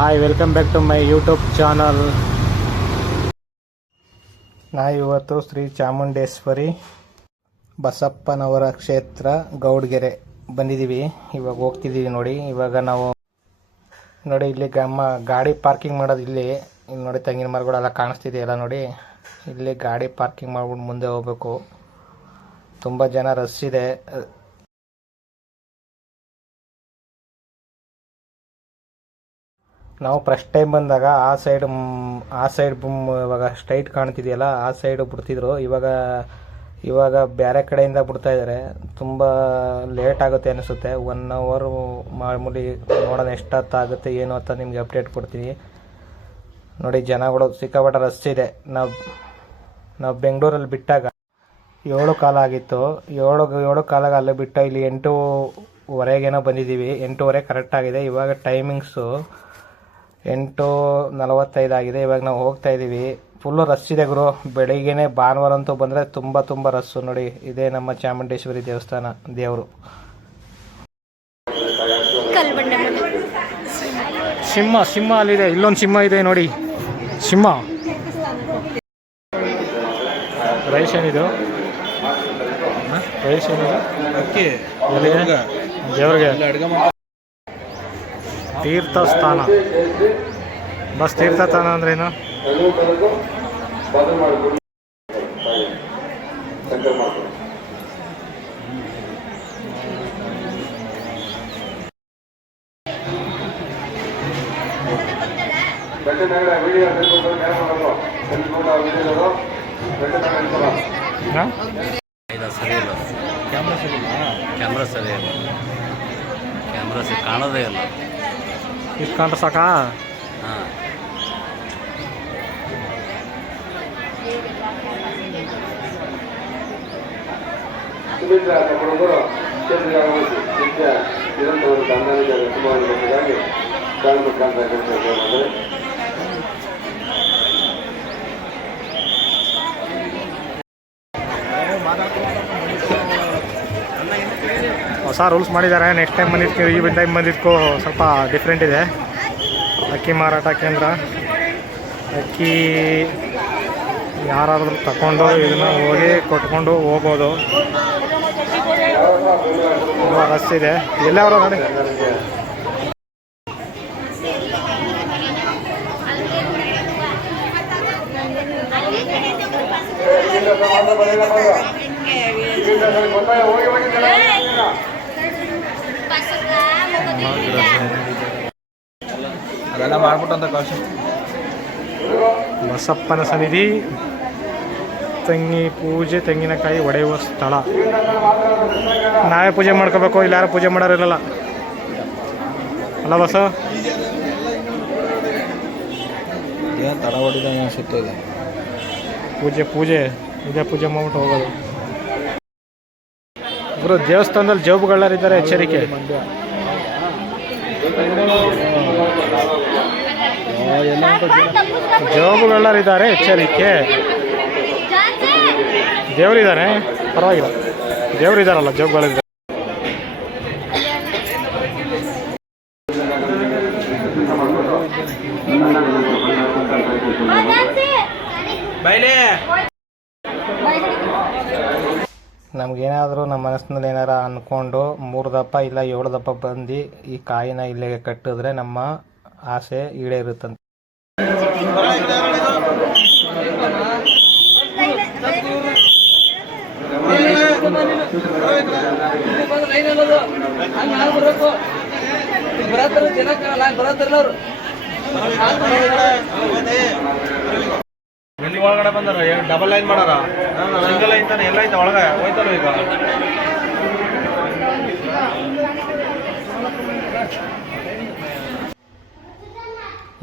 Hi, welcome back to my YouTube channel. ನಾವು ಇವತ್ತು ಶ್ರೀ ಚಾಮುಂಡೇಶ್ವರಿ ಬಸಪ್ಪನವರ ಕ್ಷೇತ್ರ ಗೌಡ್ಗೆರೆ ಬಂದಿದ್ದೀವಿ. ಇವಾಗ ಹೋಗ್ತಿದ್ದೀವಿ ನೋಡಿ. ಇವಾಗ ನಾವು ನೋಡಿ ಇಲ್ಲಿ ಗಾಡಿ ಪಾರ್ಕಿಂಗ್ ಮಾಡೋದು ಇಲ್ಲಿ ನೋಡಿ. ತೆಂಗಿನ ಮರಗಳೆಲ್ಲ ಕಾಣಿಸ್ತಿದೆಯಲ್ಲ ನೋಡಿ. ಇಲ್ಲಿ ಗಾಡಿ ಪಾರ್ಕಿಂಗ್ ಮಾಡ್ಬಿಟ್ಟು ಮುಂದೆ ಹೋಗ್ಬೇಕು. ತುಂಬ ಜನ ರಶ್ ಇದೆ. ನಾವು ಫಸ್ಟ್ ಟೈಮ್ ಬಂದಾಗ ಆ ಸೈಡ್ ಇವಾಗ ಸ್ಟ್ರೈಟ್ ಕಾಣ್ತಿದೆಯಲ್ಲ, ಆ ಸೈಡ್ ಬಿಡ್ತಿದ್ರು. ಇವಾಗ ಬೇರೆ ಕಡೆಯಿಂದ ಬಿಡ್ತಾ ಇದ್ದಾರೆ. ತುಂಬ ಲೇಟ್ ಆಗುತ್ತೆ ಅನಿಸುತ್ತೆ. 1 hour ಮಾಮೂಲಿ. ನೋಡೋಣ ಎಷ್ಟೊತ್ತಾಗುತ್ತೆ ಏನು ಅಂತ ನಿಮಗೆ ಅಪ್ಡೇಟ್ ಕೊಡ್ತೀನಿ ನೋಡಿ. ಜನಗಳು ಸಿಕ್ಕಾಪಟ್ಟೆ ರಶ್ ಇದೆ. ನಾವು ಬೆಂಗಳೂರಲ್ಲಿ ಬಿಟ್ಟಾಗ 7 ಕಾಲ ಆಗಿತ್ತು. 7 ಕಾಲಾಗ ಅಲ್ಲೇ ಬಿಟ್ಟು ಇಲ್ಲಿ 8:15 ಬಂದಿದ್ದೀವಿ. 8:15 ಕರೆಕ್ಟ್ ಆಗಿದೆ. ಇವಾಗ ಟೈಮಿಂಗ್ಸು 8:45 ಆಗಿದೆ. ಇವಾಗ ನಾವು ಹೋಗ್ತಾ ಇದ್ದೀವಿ. ಫುಲ್ಲು ರಶ್ ಇದೆ ಗುರು. ಬೆಳಿಗ್ಗೆನೆ ಭಾನುವಾರ ಅಂತೂ ಬಂದರೆ ತುಂಬ ರಸ್ಸು ನೋಡಿ. ಇದೇ ನಮ್ಮ ಚಾಮುಂಡೇಶ್ವರಿ ದೇವಸ್ಥಾನ ದೇವರು. ಸಿಂಹ ಅಲ್ಲಿದೆ. ಇಲ್ಲೊಂದು ಸಿಂಹ ಇದೆ ನೋಡಿ. ಸಿಂಹ ರೈಸ್ ಏನಿದು? ದೇವ್ರಿಗೆ ತೀರ್ಥಸ್ಥಾನ. ಬಸ್ ತೀರ್ಥಸ್ಥಾನ ಅಂದ್ರೇನು? ಕ್ಯಾಮ್ರಾ ಸರಿ ಕಾಣೋದೇ ಇಲ್ಲ. ಇಷ್ಟು ಕಂಡ್ರೆ ಸಾಕಾ? ಹಾಂ, ಹೊಸ ರೂಲ್ಸ್ ಮಾಡಿದ್ದಾರೆ. ನೆಕ್ಸ್ಟ್ ಟೈಮ್ ಬಂದಿದ್ದಕ್ಕೆ ಈ ಟೈಮ್ ಬಂದಿದ್ದಕ್ಕೂ ಸ್ವಲ್ಪ ಡಿಫ್ರೆಂಟ್ ಇದೆ. ಅಕ್ಕಿ ಮಾರಾಟ ಕೇಂದ್ರ. ಅಕ್ಕಿ ಯಾರಾದರೂ ತಗೊಂಡು ಇದನ್ನು ಹೋಗಿ ಕೊಟ್ಕೊಂಡು ಹೋಗ್ಬೋದು. ತುಂಬ ರಶ್ ಇದೆ. ಎಲ್ಲವರು ನೋಡಿ. ಅದೆಲ್ಲ ಮಾಡ್ಬಿಟ್ಟಂತ ಕಾಶಿ ಬಸಪ್ಪನ ಸನ್ನಿಧಿ, ತೆಂಗಿನಕಾಯಿ ಒಡೆಯುವ ಸ್ಥಳ. ನಾವೇ ಪೂಜೆ ಮಾಡ್ಕೋಬೇಕು, ಇಲ್ಲಿ ಯಾರು ಪೂಜೆ ಮಾಡೋರಿರಲ್ಲ ಅಲ್ಲ ಬಸ? ಏನು ತಡ ಹೊಡಿದ ಅನಿಸುತ್ತೆ ಇದೆ. ಪೂಜೆ ಇದೇ ಪೂಜೆ ಮಾಡ್ಬಿಟ್ಟು ಹೋಗೋದು ಗುರು. ದೇವಸ್ಥಾನದಲ್ಲಿ ಜೋಬುಗಳರಿದ್ದಾರೆ, ಎಚ್ಚರಿಕೆ. ಜೋಬುಗಳರಿದ್ದಾರೆ, ಎಚ್ಚರಿಕೆ. ದೇವರಿದ್ದಾನೆ, ಪರವಾಗಿಲ್ಲ. ದೇವರಿದ್ದಾರಲ್ಲ, ಜೋಬುಗಳಿದ್ದಾರೆ. ನಮಗೇನಾದರೂ ನಮ್ಮ ಮನಸ್ಸಿನಲ್ಲಿ ಏನಾರ ಅಂದ್ಕೊಂಡು 3 ದಪ್ಪ ಇಲ್ಲ 7 ದಪ್ಪ ಬಂದು ಈ ಕಾಯಿನ ಇಲ್ಲೇ ಕಟ್ಟಿದ್ರೆ ನಮ್ಮ ಆಸೆ ಈಡೇರುತ್ತಂತೆ. ಎಲ್ಲಿ ಒಳಗಡೆ ಬಂದಾರ? ಡಬಲ್ ಲೈನ್ ಮಾಡಾರ, ಸಿಂಗಲ್ ಲೈನ್ ತಾನೆ. ಎಲ್ಲ ಐತೆ ಒಳಗೆ ಹೋಯ್ತಲ್ಲ ಈಗ.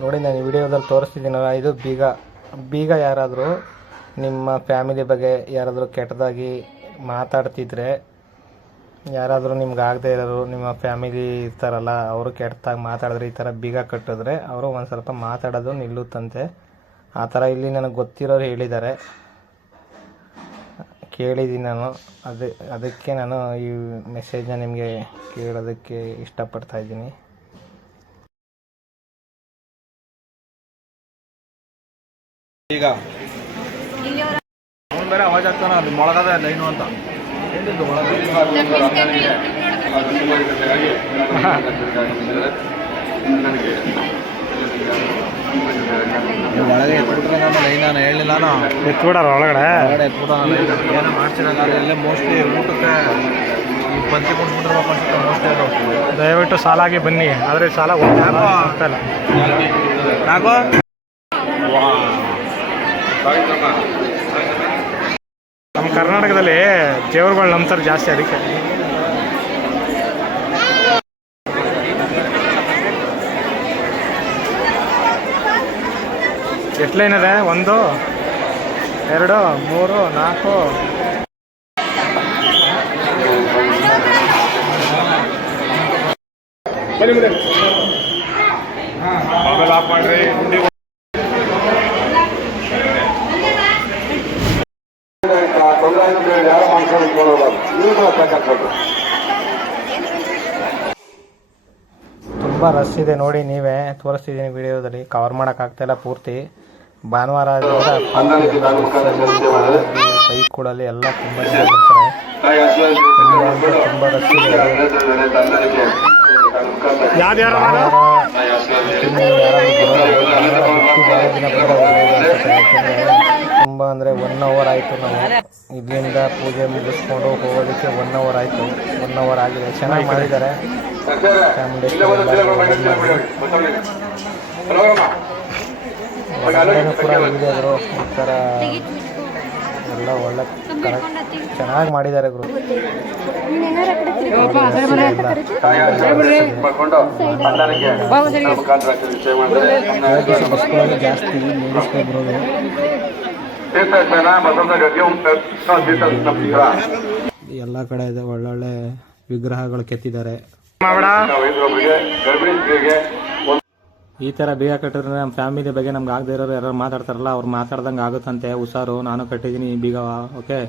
ನೋಡಿ, ನಾನು ವಿಡಿಯೋದಲ್ಲಿ ತೋರಿಸ್ತಿದ್ದೀನಲ್ಲ, ಇದು ಬೀಗ. ಯಾರಾದರೂ ನಿಮ್ಮ ಫ್ಯಾಮಿಲಿ ಬಗ್ಗೆ ಯಾರಾದರೂ ಕೆಟ್ಟದಾಗಿ ಮಾತಾಡ್ತಿದ್ರೆ, ಯಾರಾದರೂ ನಿಮ್ಗೆ ಆಗದೆ ಇರೋರು ನಿಮ್ಮ ಫ್ಯಾಮಿಲಿ ಇರ್ತಾರಲ್ಲ, ಅವರು ಕೆಟ್ಟದಾಗಿ ಮಾತಾಡಿದ್ರೆ ಈ ಥರ ಬೀಗ ಕಟ್ಟಿದ್ರೆ ಅವರು ಒಂದು ಸ್ವಲ್ಪ ಮಾತಾಡೋದು ನಿಲ್ಲುತ್ತಂತೆ. ಆ ಥರ ಇಲ್ಲಿ ನನಗೆ ಗೊತ್ತಿರೋರು ಹೇಳಿದ್ದಾರೆ, ಕೇಳಿದ್ದೀನಿ ನಾನು. ಅದಕ್ಕೆ ನಾನು ಈ ಮೆಸೇಜ್ನ ನಿಮಗೆ ಕೇಳೋದಕ್ಕೆ ಇಷ್ಟಪಡ್ತಾಯಿದ್ದೀನಿ. ಈಗ ಅವ್ನು ಬೇರೆ ಅವಾಜ್ ಆಗ್ತಾನ ಅದು ಮೊಳಗದ ಲೈನು ಅಂತ ಏನಿದ್ದು ಒಳಗೆ ಒಳಗೆ ಎತ್ಬಿಟ್ರೆ ನಾನು ಲೈನ್ ನಾನು ಹೇಳಿಲ್ಲ ನಾನು ಎತ್ಬಿಡಾರ ಒಳಗಡೆ ಎತ್ಬಿಟ್ಟು ಏನೋ ಮಾಡ್ಸಿರಲ್ಲ ಇಲ್ಲೇ ಮೋಸ್ಟ್ಲಿ ಊಟಕ್ಕೆ ಈ ಪಂಚಿ ಕೊಟ್ಬಿಟ್ಟಿರ್ಬೇಕು ಅನ್ಸುತ್ತೆ ಮೋಸ್ಟ್ಲಿ ಅದು ದಯವಿಟ್ಟು ಸಾಲಾಗಿ ಬನ್ನಿ ಆದರೆ ಸಾಲ ಹೋಗ್ತಾ ಇಲ್ಲ. ನಾಗೋ ನಮ್ಮ ಕರ್ನಾಟಕದಲ್ಲಿ ದೇವ್ರುಗಳು ನಂಬ್ತಾರೆ ಜಾಸ್ತಿ, ಅದಕ್ಕೆ. ಎಷ್ಟು ಲೈನ್ ಇದೆ? 1 2 3 4 ಮೊಬೈಲ್ ಆಫ್ ಮಾಡ್ರಿ. ತುಂಬ ರಶ್ ಇದೆ ನೋಡಿ, ನೀವೇ ತೋರಿಸ್ತಿದ್ದೀನಿ ವಿಡಿಯೋದಲ್ಲಿ, ಕವರ್ ಮಾಡೋಕ್ಕಾಗ್ತಾಯಿಲ್ಲ ಪೂರ್ತಿ. ಭಾನುವಾರ ಬೈಕ್ ಕೂಡಲ್ಲಿ ಎಲ್ಲ ತುಂಬ ಜನ ಬರ್ತಾರೆ, ತುಂಬ ರಶ್ ಇದೆ. ತುಂಬ ಅಂದರೆ 1 ಅವರ್ ಆಯಿತು. ನಾವು ಇಲ್ಲಿಂದ ಪೂಜೆ ಮುಗಿಸ್ಕೊಂಡು ಹೋಗೋದಕ್ಕೆ 1 ಅವರ್ ಆಯಿತು. 1 ಅವರ್ ಆಗಿದೆ. ಚೆನ್ನಾಗಿ ಮಾಡಿದ್ದಾರೆ ಹೊರಗಡೆನೂ ಕೂಡ ವಿಡಿಯೋಗಳು ಈ ಥರ ಎಲ್ಲ ಒಳ್ಳೆ ಕರೆಕ್ಟ್ ಚೆನ್ನಾಗಿ ಮಾಡಿದ್ದಾರೆ ಗುರು. ಬಸ್ಗಳಲ್ಲಿ ಜಾಸ್ತಿ ಲೇಡೀಸ್ಗೆ ಬರೋದು. ಎಲ್ಲ ಕಡೆ ಇದೆ ಒಳ್ಳೊಳ್ಳೆ ವಿಗ್ರಹಗಳು ಕೆತ್ತಿದ್ದಾರೆ. ಈ ಥರ ಬೀಗ ಕಟ್ಟಿದ್ರೆ ನಮ್ಮ ಫ್ಯಾಮಿಲಿ ಬಗ್ಗೆ ನಮ್ಗೆ ಆಗದೆ ಇರೋರು ಯಾರು ಮಾತಾಡ್ತಾರಲ್ಲ, ಅವ್ರು ಮಾತಾಡ್ದಂಗೆ ಆಗುತ್ತಂತೆ. ಹುಷಾರು, ನಾನು ಕಟ್ಟಿದ್ದೀನಿ ಬೀಗ. ಓಕೆ.